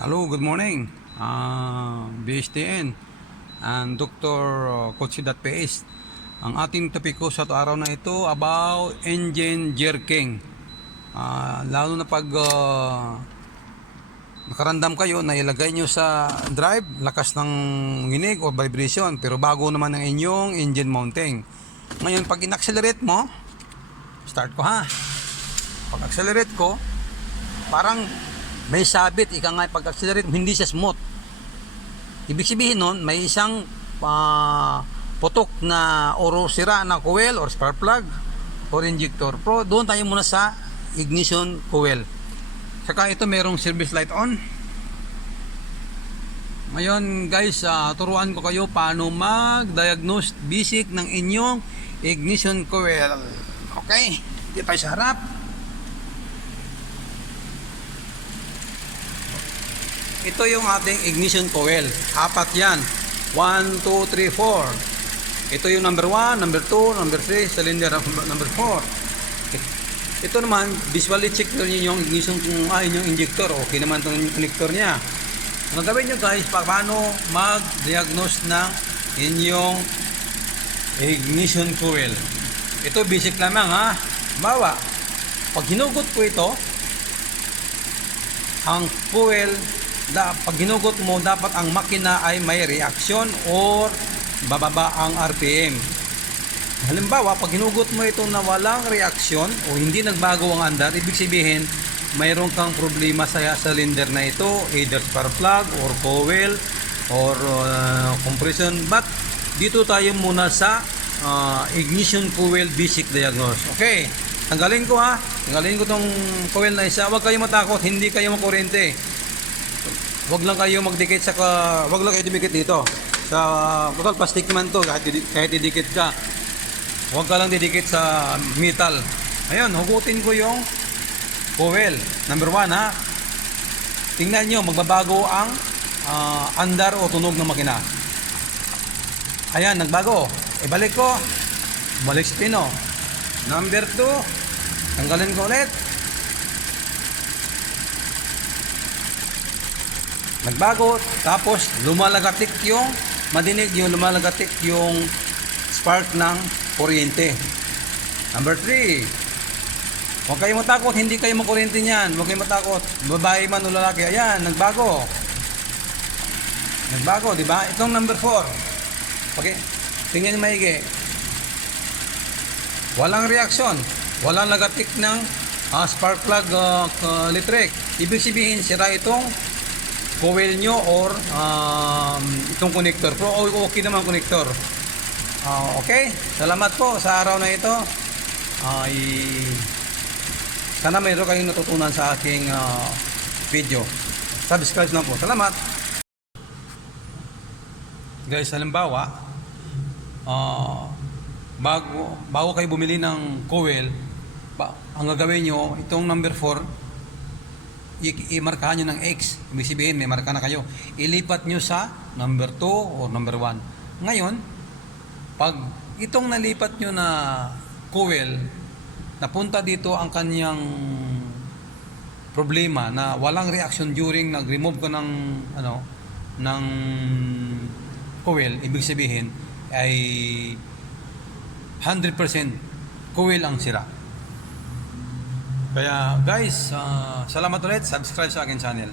Hello, good morning. BSTN and Dr. Kotsi.ps. Ang ating topiko sa araw na ito about engine jerking. Lalo na pag nakarandam kayo na ilagay nyo sa drive, lakas ng nginig o vibration, pero bago naman ang inyong engine mounting. Ngayon, pag in-accelerate mo, start ko ha. Pag accelerate ko, parang may sabit, ika nga pag-accelerate, hindi siya smooth. Ibig sabihin nun, may isang putok na or sira na coil or spark plug or injector. Pero doon tayo muna sa ignition coil. Saka ito merong service light on. Ngayon guys, turuan ko kayo paano mag-diagnose basic ng inyong ignition coil. Okay, dito tayo sa harap. Ito yung ating ignition coil. Apat yan. 1, 2, 3, 4. Ito yung number 1, number 2, number 3, cylinder number 4. Ito naman, visually check nyo yung ignition yung injector. Okay naman itong connector nya. Ang gawin nyo guys, paano mag-diagnose ng inyong ignition coil. Ito basic lamang ha. Bawa, pag hinugot ko ito, ang coil, pag hinugot mo, dapat ang makina ay may reaction or bababa ang RPM. Halimbawa, pag hinugot mo ito na walang reaksyon o hindi nagbago ang andar, ibig sabihin mayroon kang problema sa cylinder na ito, either spark plug or coil or compression. But dito tayo muna sa ignition coil basic diagnosis. Okay, tanggalin ko ha. Tanggalin ko tong coil na isa. Huwag kayo matakot, hindi kayo makuryente. Wag lang kayo magdikit sa wag lang kayo dumikit dito. Sa total plastic naman to, kahit didikit ka. Wag ka lang didikit sa metal. Ayun, hugutin ko yung coil. Number 1 ha. Tingnan niyo, magbabago ang andar o tunog ng makina. Ayan, nagbago. Ibalik ko. Balik sa pino. Number 2, tanggalin ko ulit. Nagbago, tapos lumalagatik yung madinig yung lumalagatik yung spark ng kuryente. Number 3, huwag kayo matakot, hindi kayo makuryente niyan. Huwag kayo matakot, babae man o lalaki. Ayan, nagbago. Nagbago, di ba? Itong number 4. Okay, tingnan niyo maigi. Walang reaksyon, walang lagatik ng spark plug electric. Ibig sabihin, sira itong coil nyo or itong connector. Pero okay naman connector. Okay, salamat po sa araw na ito. Sana mayroon kayong natutunan sa aking video. Subscribe lang po. Salamat. Guys, halimbawa, bago kayo bumili ng coil, ang gagawin nyo, itong number 4, i-markahan nyo ng X. Ibig sabihin, may marka na kayo. Ilipat nyo sa number 2 or number 1. Ngayon, pag itong nalipat nyo na coil, napunta dito ang kanyang problema na walang reaction during nag-remove ko ng ng coil, ibig sabihin ay 100% coil ang sira. Kaya guys, salamat ulit, subscribe sa akin channel.